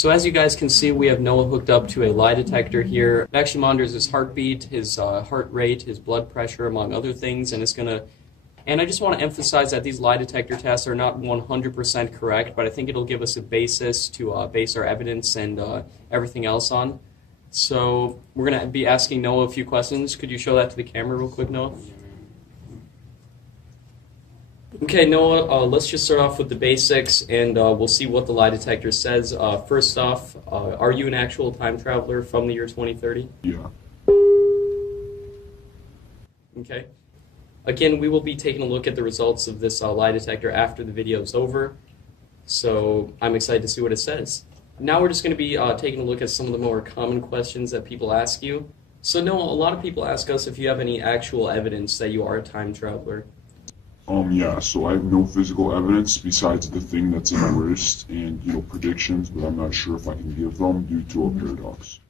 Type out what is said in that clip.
So as you guys can see, we have Noah hooked up to a lie detector here. It actually monitors his heartbeat, his heart rate, his blood pressure, among other things, and it's gonna. And I just want to emphasize that these lie detector tests are not 100% correct, but I think it'll give us a basis to base our evidence and everything else on. So we're gonna be asking Noah a few questions. Could you show that to the camera real quick, Noah? Okay, Noah, let's just start off with the basics, and we'll see what the lie detector says. First off, are you an actual time traveler from the year 2030? Yeah. Okay. Again, we will be taking a look at the results of this lie detector after the video is over, so I'm excited to see what it says. Now we're just going to be taking a look at some of the more common questions that people ask you. So Noah, a lot of people ask us if you have any actual evidence that you are a time traveler. Yeah, so I have no physical evidence besides the thing that's in the list and, predictions, but I'm not sure if I can give them due to a paradox.